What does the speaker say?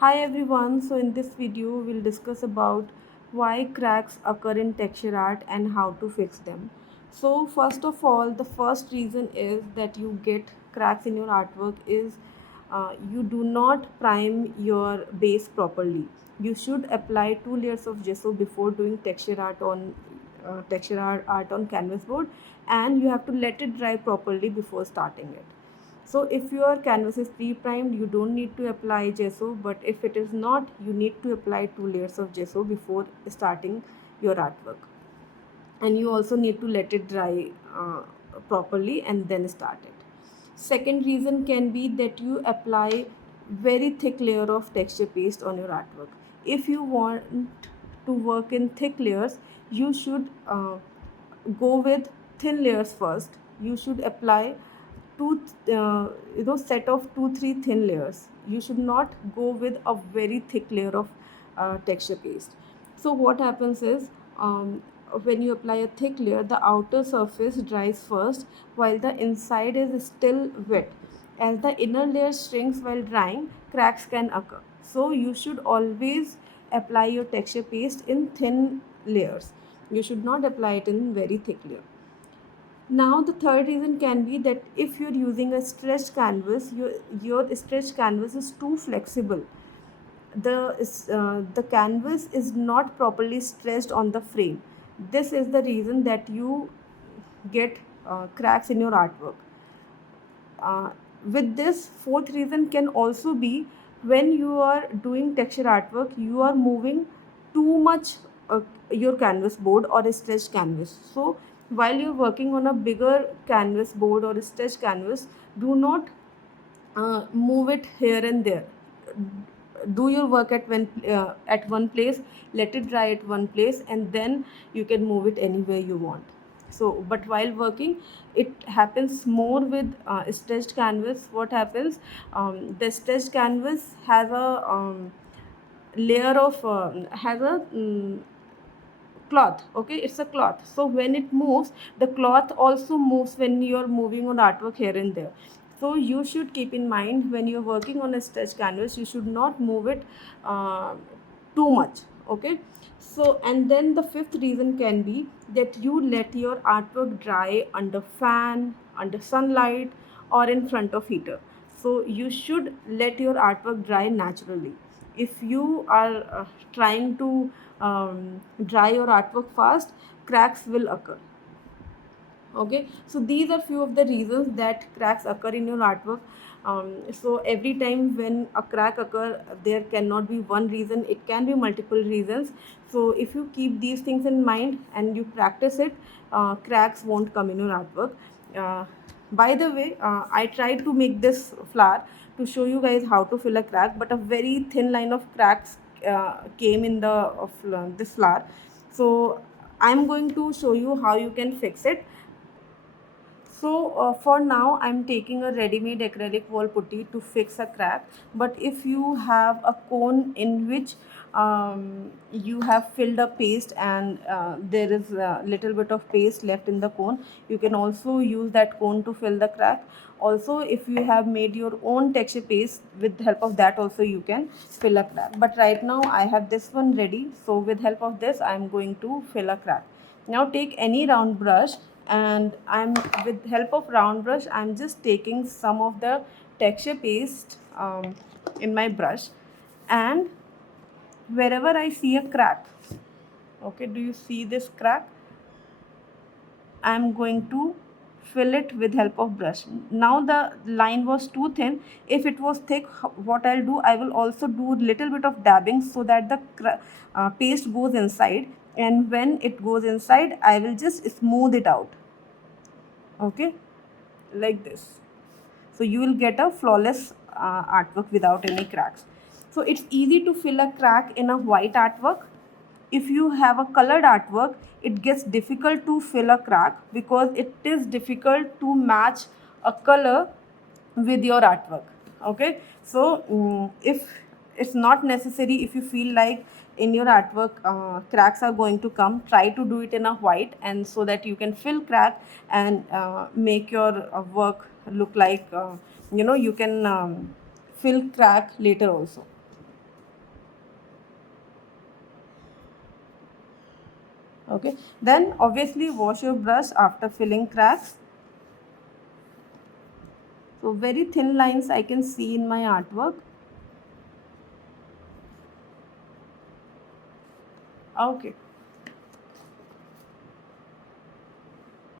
Hi everyone, so in this video we'll discuss about why cracks occur in texture art and how to fix them. So first of all, the first reason is that you get cracks in your artwork is you do not prime your base properly. You should apply 2 layers of gesso before doing texture art on canvas board, and you have to let it dry properly before starting it. So if your canvas is pre-primed, you don't need to apply gesso, but if it is not, you need to apply 2 layers of gesso before starting your artwork. And you also need to let it dry properly and then start it. Second reason can be that you apply very thick layer of texture paste on your artwork. If you want to work in thick layers, you should go with thin layers first. You should apply two set of 2 3 thin layers. You should not go with a very thick layer of texture paste. So what happens is, when you apply a thick layer, the outer surface dries first while the inside is still wet. As the inner layer shrinks while drying, cracks can occur. So you should always apply your texture paste in thin layers. You should not apply it in very thick layer. Now the third reason can be that if you're using a stretched canvas, your stretched canvas is too flexible. The canvas is not properly stretched on the frame. This is the reason that you get cracks in your artwork. uh, with this, fourth reason can also be when you are doing texture artwork, you are moving too much your canvas board or a stretched canvas. So while you're working on a bigger canvas board or a stretched canvas, do not move it here and there. Do your work at one place, let it dry at one place, and then you can move it anywhere you want. So but while working, it happens more with stretched canvas. What happens, the stretched canvas has a layer of has a cloth. Okay, it's a cloth, so when it moves, the cloth also moves when you're moving on artwork here and there. So you should keep in mind, when you're working on a stretch canvas, you should not move it uh, too much. Okay, so and then the fifth reason can be that you let your artwork dry under fan, under sunlight, or in front of heater. So you should let your artwork dry naturally. If you are trying to dry your artwork fast, cracks will occur. Okay, so these are few of the reasons that cracks occur in your artwork. So every time when a crack occur, there cannot be one reason, it can be multiple reasons. So if you keep these things in mind and you practice it, cracks won't come in your artwork. By the way, I tried to make this flower to show you guys how to fill a crack, but a very thin line of cracks came in this flower. So I'm going to show you how you can fix it. So for now, I'm taking a ready-made acrylic wall putty to fix a crack. But if you have a cone in which you have filled a paste, and there is a little bit of paste left in the cone, you can also use that cone to fill the crack. Also, if you have made your own texture paste, with the help of that also you can fill a crack. But right now I have this one ready. So with help of this, I'm going to fill a crack. Now take any round brush, and I'm with help of round brush, I'm just taking some of the texture paste in my brush, and wherever I see a crack, okay, do you see this crack? I'm going to fill it with help of brush. Now the line was too thin. If it was thick, what I'll do, I will also do little bit of dabbing so that the paste goes inside, and when it goes inside, I will just smooth it out. Okay, like this. So you will get a flawless artwork without any cracks. So it's easy to fill a crack in a white artwork. If you have a colored artwork, it gets difficult to fill a crack because it is difficult to match a color with your artwork. Okay, so if it's not necessary, if you feel like in your artwork cracks are going to come, try to do it in a white, and so that you can fill crack and make your work look like you can fill crack later also. Okay, then obviously wash your brush after filling cracks. So very thin lines I can see in my artwork. Okay,